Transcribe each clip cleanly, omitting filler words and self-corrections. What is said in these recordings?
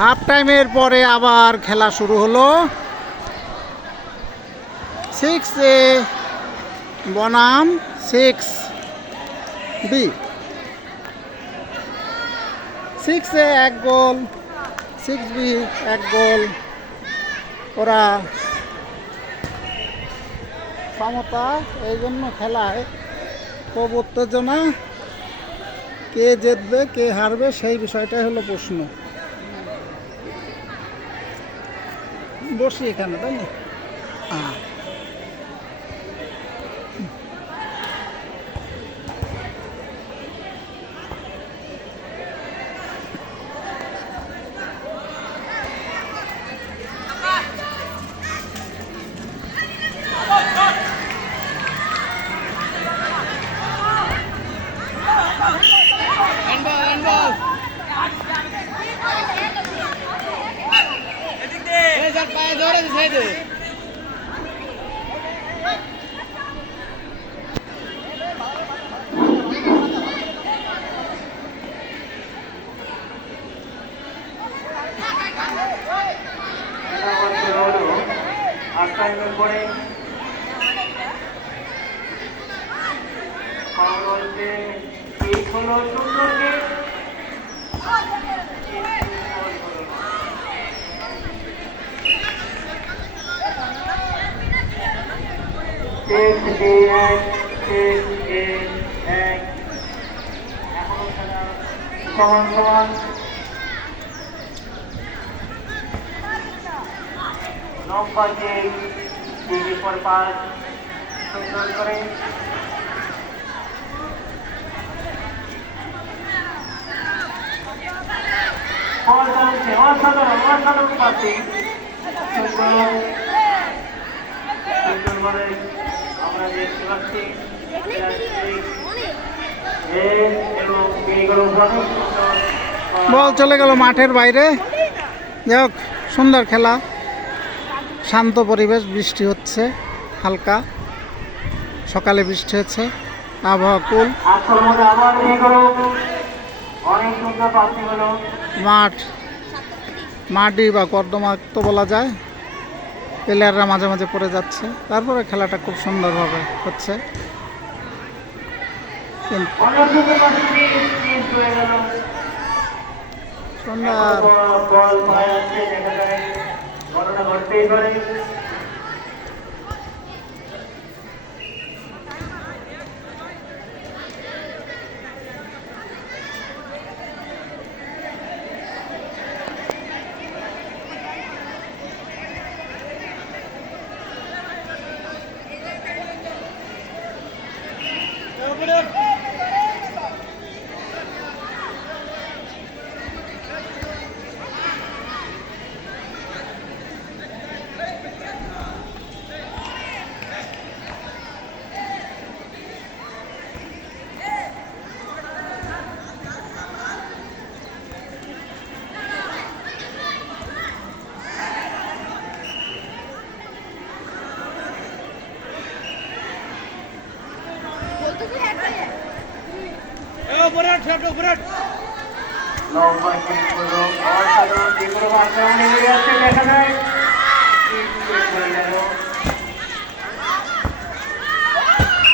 Half টাইমের পরে আবার খেলা শুরু হলো। 6A বনাম 6B। 6A 1 গোল, 6B 1 গোল। ওরা সমতা, এই জন্য খেলায় খুব উত্তেজনা। কে জিতবে কে হারবে সেই বিষয়টাই হলো প্রশ্ন। বসি এখানে, তাই না? নম্বর 3 পর 5 সুন্দর করে অসাধারণ পাচ্ছি সুন্দরভাবে আমরা দেখতে পাচ্ছি বল চলে গেল মাঠের বাইরে। যাই হোক, সুন্দর খেলা, শান্ত পরিবেশ, বৃষ্টি হচ্ছে হালকা, সকালে বৃষ্টি হচ্ছে, আবহাওয়া কুল। মাটি বা কর্দমাক্ত বলা যায়, প্লেয়াররা মাঝে মাঝে পড়ে যাচ্ছে, তারপরে খেলাটা খুব সুন্দরভাবে হচ্ছে। সুন্দর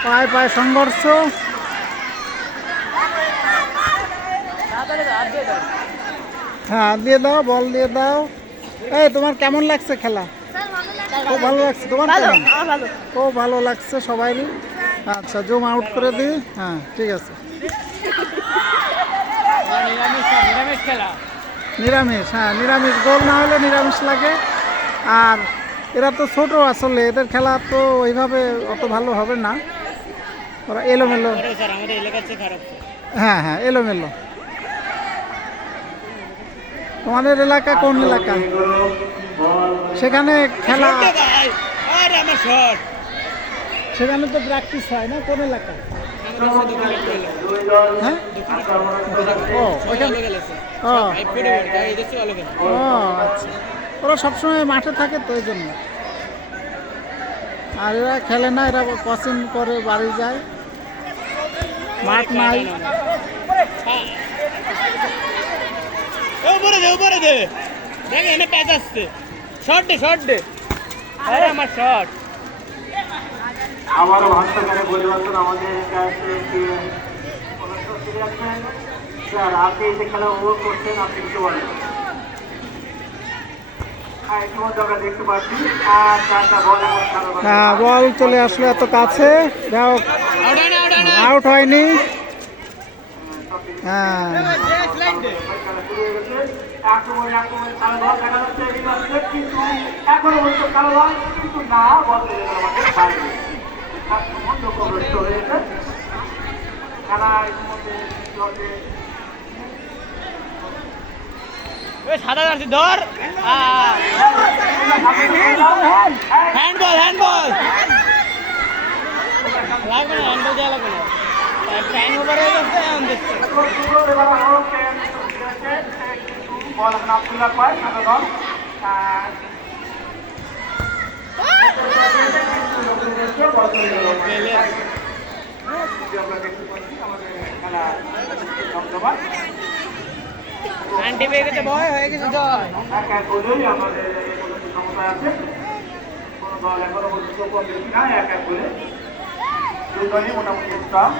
পায়ে পায়ে সংঘর্ষ। হ্যাঁ, দিয়ে দাও, বল দিয়ে দাও। এই তোমার কেমন লাগছে খেলা? খুব ভালো লাগছে। তোমার কেমন? খুব ভালো লাগছে সবাইরই। আচ্ছা, জুম আউট করে দিই। হ্যাঁ, ঠিক আছে। নিরামিষ, হ্যাঁ নিরামিষ। গোল না হলে নিরামিষ লাগে। আর এরা তো ছোট, আসলে এদের খেলা তো ওইভাবে অত ভালো হবে না, ওরা এলোমেলো। হ্যাঁ হ্যাঁ, এলোমেলো। তোমাদের এলাকা কোন এলাকা? সেখানে খেলা, সেখানে তো প্র্যাকটিস হয় না? কোন এলাকা? হ্যাঁ, ও ওইখানে। ও আচ্ছা, ওরা সবসময় মাঠে থাকে তো, এই জন্য। আর এরা খেলে না, এরা কোচিং করে বাড়ি যায়, মাঠ নাই। দেখ এনে প্যাচ আসছে শর্ট দে আরে আমার শর্ট আবারও ভাষ্যকারে পরিবর্তন আমাদের কাছে একটি অনুষ্ঠান ফিরে আসছেন। স্যার আপনি এই যে খেলা উপভোগ করছেন আপনি কিছু বলেন। হ্যাঁ ইতিমধ্যে আমরা দেখতে পাচ্ছি আর চারটা বল এখন খেলা হ্যাঁ বল চলে আসলো এত কাছে, আউট হয়নি। হ্যাঁ এখনো পর্যন্ত খেলা হয় কিন্তু না বলতে আমাদের বাইরে হয়েছে খেলা ইতিমধ্যে সাদা জার্সি ধর হ্যান্ডবল লাগবে না হ্যান্ডবল দেওয়া লাগবে না ফ্যান ওভার হয়ে গেছে এখন দেখছে বল এখন আব্দুল্লাহ পায় সাদা দল আন্টি পেয়ে গেছে ভয় হয়ে গেছে জয় এক বলেই আমাদের ক্ষমতা আছে কোনো দল এখনো পর্যন্ত কম বেশি না এক বলে দুই দলই মোটামুটি স্ট্রং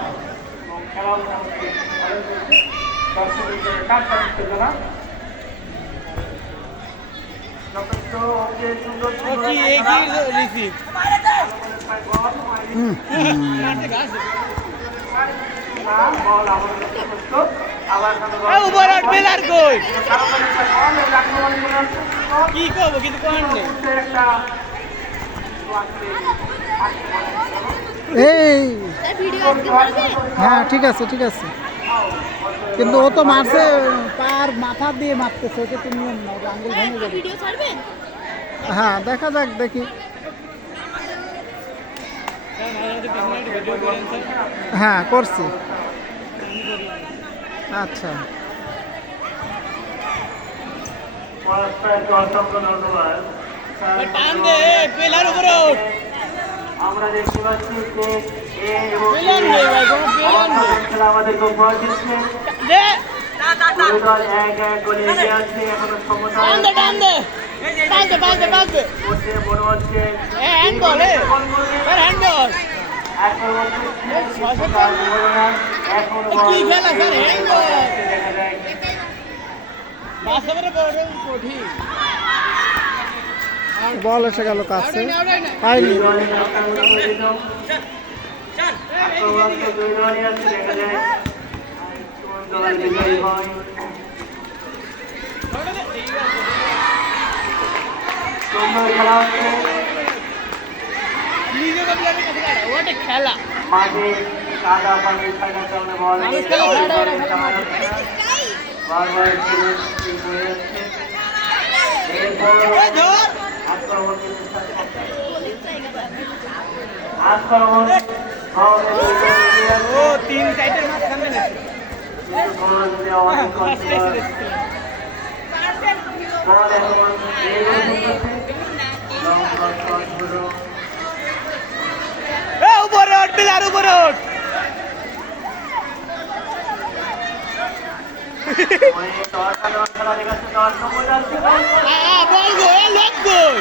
এবং খেলা মোটামুটি কাজটা উত্তেজনা যথেষ্ট সুন্দর কি রিসিভ বল আমাদের যথেষ্ট আবার ওভার আউট বেলার গোল কি করবো কিছু করার নেই এই হ্যাঁ ঠিক আছে কিন্তু ও তো মারছে তার মাথা দিয়ে মারতেছে, ওটা তো নিয়ম না, ওটা আঙ্গুল ভেঙে যাবে। হ্যাঁ দেখা যাক দেখি। হ্যাঁ করছি। আচ্ছা টান দে পেলার উপরে উঠ আমরা দেখতে পাচ্ছি যে এ এবং পেলার নেই ভাই কোনো পেলার নেই খেলা আমাদের খুব ভয় দিচ্ছে দে দুই দল এক গোলে এগিয়ে আছে এখনো সমতা টান দে বাজবে করছে মনে হচ্ছে হ্যান্ডবল হ্যান্ডবল এখন কি খেলা স্যার হ্যান্ডবল বাস্তবের বড় কঠিন বল এসে গেল কাছে, পাইনি। খেলা হচ্ছে ওটা খেলা মাঝে কাদা পানি ছাড়ার কারণে বল বারবার এরপর আক্রমণ ও তিন সাইডের মাঝখানে নেছে উপরে উঠ পিলার উপরে উঠ বল গো লক গোল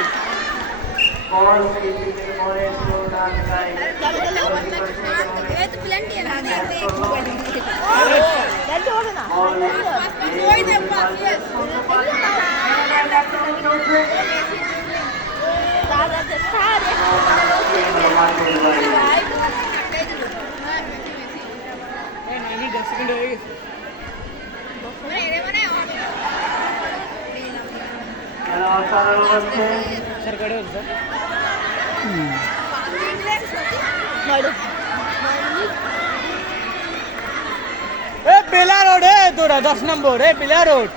বেলা রোড তোরা 10 নম্বর বেলা রোড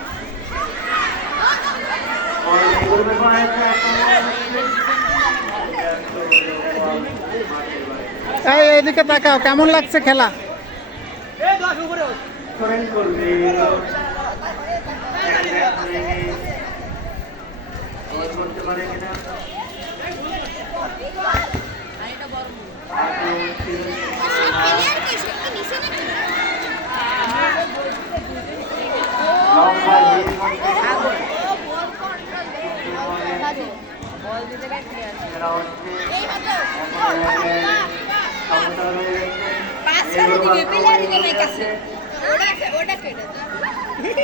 এদিকে তাকাও, কেমন লাগছে খেলা? এরা হচ্ছে সমতা রয়েছে।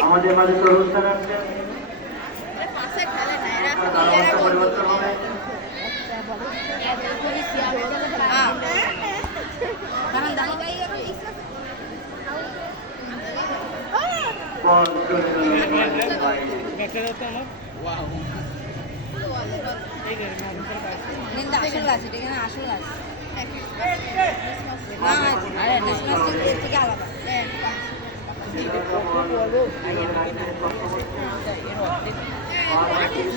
আমাদের মাঝে তরুণ স্যার আছেন, তার অবস্থা পরিবর্তন হবে। বল চলে বাইরে। ব্যাগটা দাও তো আমার। এই যে মাদ্রাসার কাছে। নিন্দা আসল গাছ, এটা এখানে আসল গাছ। না, আরে ক্রিসমাস ট্রি থেকে আলাদা।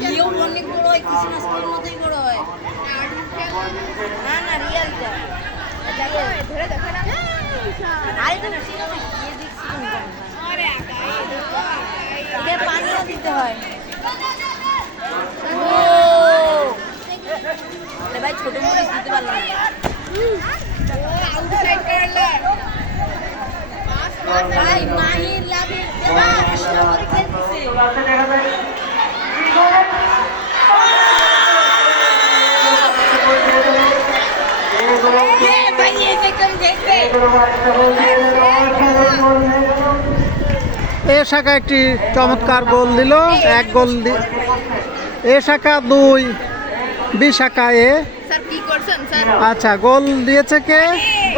ইয়েও অনেক বড় হয়, ক্রিসমাস ট্রির মতোই বড় হয়। না না, রিয়েলটা। ধরে দেখো না। আরে তো বেশি না, ইয়ে দেখছি তুমি জানো। এটা পানিও দিতে হয়। ও আরে ভাই, ছোট মরিচ দিতে পারলাম না। ভাই মাহির লাভে দেবা কৃষ্ণ পরীক্ষা দিছে। ক্লাসে দেখা যায় ভাই এসে কোন দেখবে। এ শাখা একটি চমৎকার গোল দিল, এক গোল এ শাখা 2, বি শাখা এ। স্যার কি করছেন স্যার? আচ্ছা, গোল দিয়েছে কে?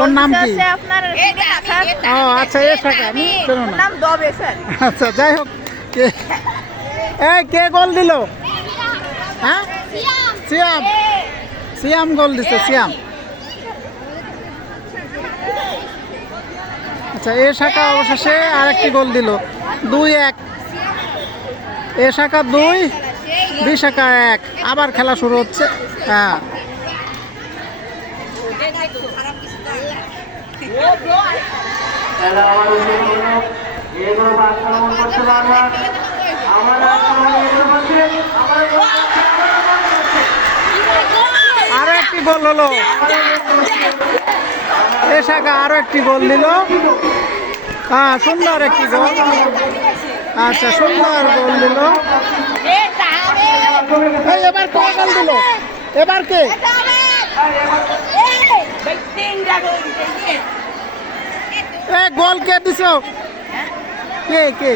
ওর নাম কি? আপনার ও আচ্ছা, এ শাখা আমি শোনো না। নাম দবে স্যার। আচ্ছা, যাই হোক, কে কে গোল দিল? হ্যাঁ, সিয়াম। সিয়াম গোল দিচ্ছে, সিয়াম। আচ্ছা, এ শাখা অবশেষে আরেকটি গোল দিল, 2-1। এ শাখা 2, বি শাখা 1। আবার খেলা শুরু হচ্ছে। হ্যাঁ, এরা আমাদের এগুলো আক্রমণ করতে পারবে। আমার আক্রমণ এগুলো করছে, আমার আরো একটি গোল হলো। এ শাখা আরো একটি গোল দিল। হ্যাঁ, সুন্দর একটি গোল। আচ্ছা, সুন্দর গোল দিল। এই এবার কে গোল দিল? এবার কে? এ গোল কে দিছ? কে?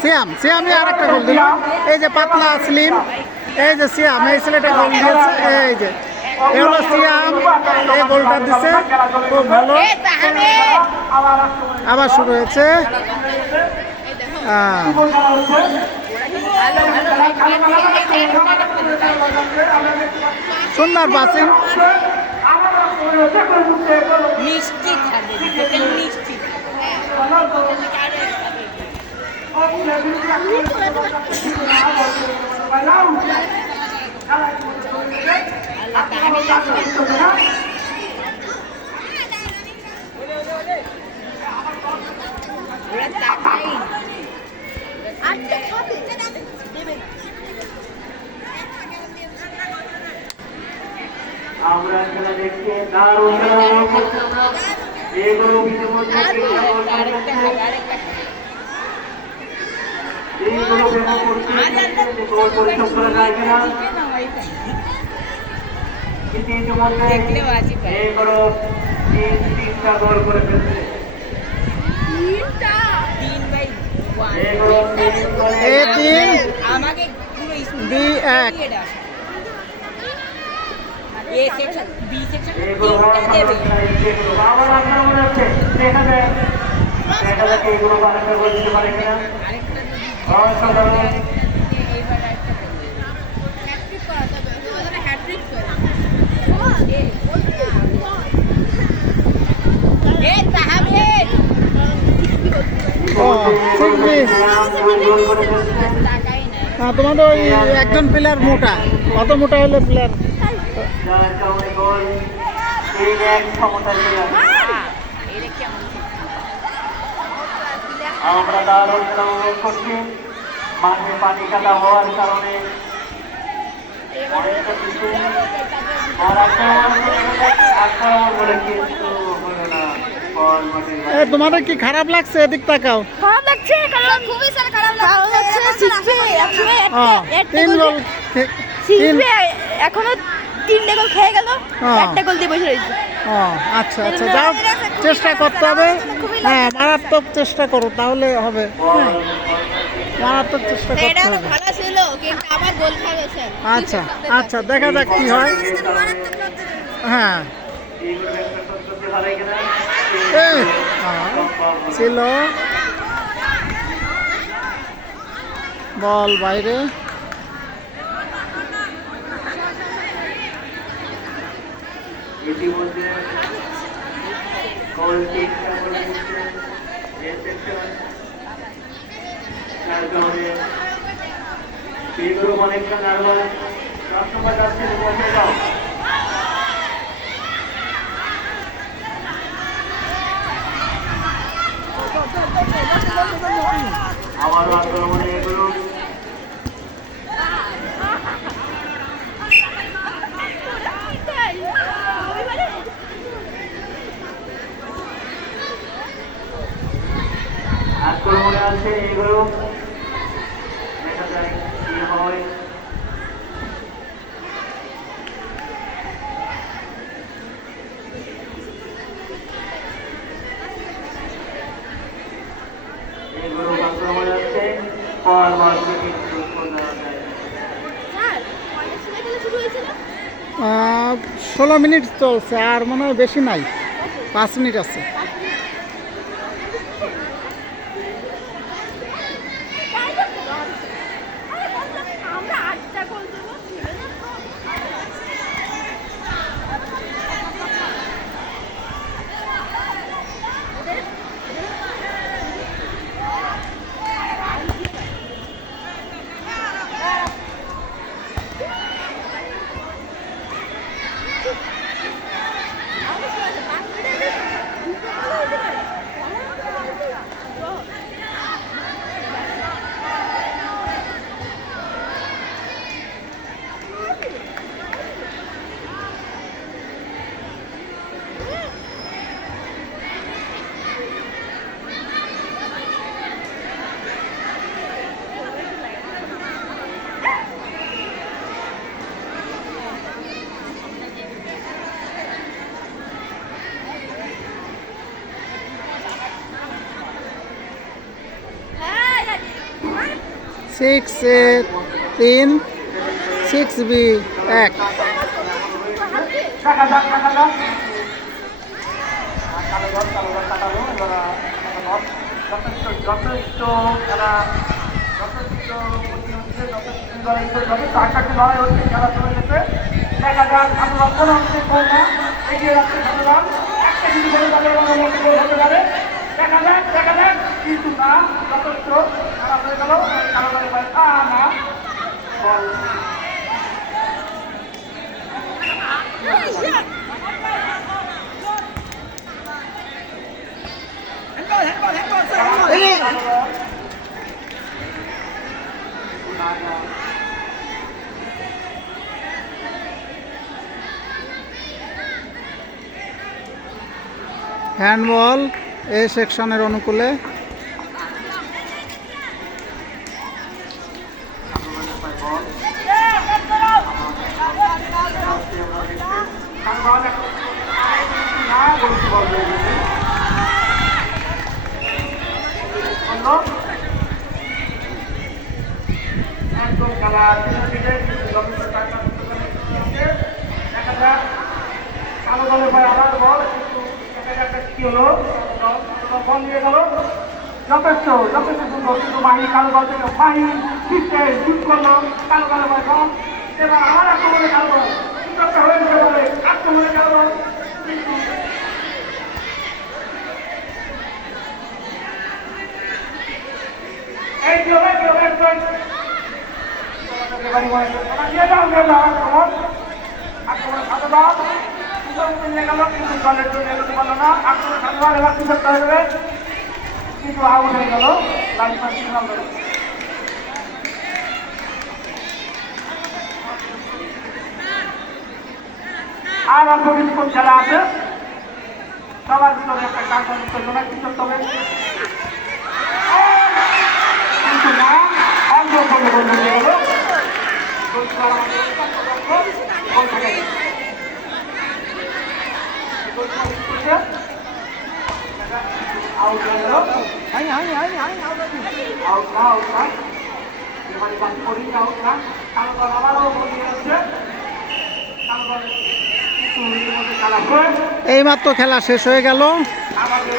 সিয়াম। সিয়ামই আর একটা গোল দিল। এই যে পাতলা আসলিম, এই যে সিয়াম, এই ছেলেটা গোল দিয়েছে। এই যে এ হলো সিয়াম, এই গোলটা দিছে, খুব ভালো। আবার শুরু হয়েছে। সুন্দর বাসিং। মিষ্টি খাবে, মিষ্টি। আমরা খেলা দেখতে দারুণ খেলা করছি আমরা। এগুলো ইতিমধ্যে এইগুলো ব্যবহার করতে গোল পরিশোধ করা যায় কিনা। কিন্তু ইতিমধ্যে এগুলো 3টা গোল করে ফেলছে। এগুলো 3 গোলে এ 3, আমাকে বি 1। এ সেকশন, বি সেকশন এগুলো আবার আক্রমণ হচ্ছে, দেখা যায় এগুলো বারবার বলতে পারে কিনা। অসাধারণ। ও, শিখবি। হ্যাঁ, তোমাদের ওই একজন প্লেয়ার মোটা, কত মোটা হলে প্লেয়ার? যার কারণে গোল 3-1 সমতায় চলে আসে। আমরা দারুণ খেলা উপভোগ করছি। মাঠে পানি কাদা হওয়ার কারণে অনেকটা কিছু আর আক্রমণ করে কিন্তু হলো না। বল মাঠে তোমাদের কি খারাপ লাগছে? এদিক তাকাও। খারাপ লাগছে, খুবই স্যার খারাপ লাগছে। তিন গোল তিন এখনো 3টে গোল খেয়ে গেল, হ্যাঁ। 1টা গোল দিয়ে বসে রয়েছে। ও আচ্ছা আচ্ছা, যাও চেষ্টা করতে হবে। হ্যাঁ, মারাত্মক চেষ্টা করো, তাহলে হবে। হ্যাঁ, মারাত্মক চেষ্টা করতে হবে। ভালো ছিল কিন্তু আবার গোল খাবে স্যার। আচ্ছা আচ্ছা, দেখা যাক কি হয়। হ্যাঁ, এই, ছিল বল বাইরে। ইতিমধ্যে গোল চেষ্টা করে দিচ্ছে রিসেপশন, যার কারণে বিগ্রহ অনেকটা নার্ভাস। কাস্টমার যাচ্ছে, বসে যাও। আবারও আক্রমণে এগুলো আক্রমণে আছে এগুলো, দেখা যায় কি হয়। এগুলো আক্রমণে আছে, বারবার কিন্তু দেওয়া যায়। স্যার কয়টার সময় খেলা শুরু হয়েছিল? 16 মিনিট চলছে, আর মনে হয় বেশি নাই, 5 মিনিট আছে। আমরা 8টা গোল দেবো। সিক্স এ 3, 6 বি 1। দেখা যাক, দেখা যাক। কালো দল কাটালো, এবার যথেষ্ট খেলা, যথেষ্ট ক্ষতি হচ্ছে, যথেষ্ট আকাশে লড়াই হচ্ছে, খেলা চলে গেছে। দেখা যাক, আমরা কোন অংশে না এগিয়ে রাখতে ধন্যবাদ। একটা কিছু বলে তাদের মধ্যে গোল হতে পারে। দেখা যাক, দেখা যাক, কিন্তু না, যথেষ্ট খারাপ হয়ে গেল। কালো দলে পায় না বল। হ্যান্ডবল এ সেকশনের অনুকূলে। একদম খেলা দেখা যাক, কালো দলের ভাই আবার বল, কিন্তু দেখা যাক কি হলো, বল নিয়ে গেল। যথেষ্ট যথেষ্ট সুন্দর, কিন্তু মাহি কালো দল থেকে মাহি ফিরতে শুট করলো, কালো দলের ভাই বল। এবার আবার আক্রমণে কালো দল, সুযোগটা হয়ে যেতে পারে, আক্রমণে কালো দল, কিন্তু এই কি হবে, কি হবে, একজন আক্রমণ সাথে দাও, নিয়ে গেল, কিন্তু দলের জন্য এগোতে পারলো না। আক্রমণ সাথে দাও, এবার সুযোগ হয়ে যাবে, কিন্তু আউট হয়ে গেল। লাইফার সিদ্ধান্ত আর অল্প কিছুক্ষণ খেলা আছে, সবার ভিতরে একটা কাঙ্ক্ষা উত্তেজনা কি করতে হবে, কিন্তু না, অল্প গোল হয়ে গেল গোলকিপার আমাদের অত্যন্ত দক্ষ গোল থেকে গোলকিপার করছে আউট হয়ে গেল আউট না এবারে বাকি করি আউট না কালো দল আবারও গোল দিয়ে যাচ্ছে কালো দল কিছু মিনিটের মধ্যে খেলা শেষ এইমাত্র খেলা শেষ হয়ে গেল। আমাদের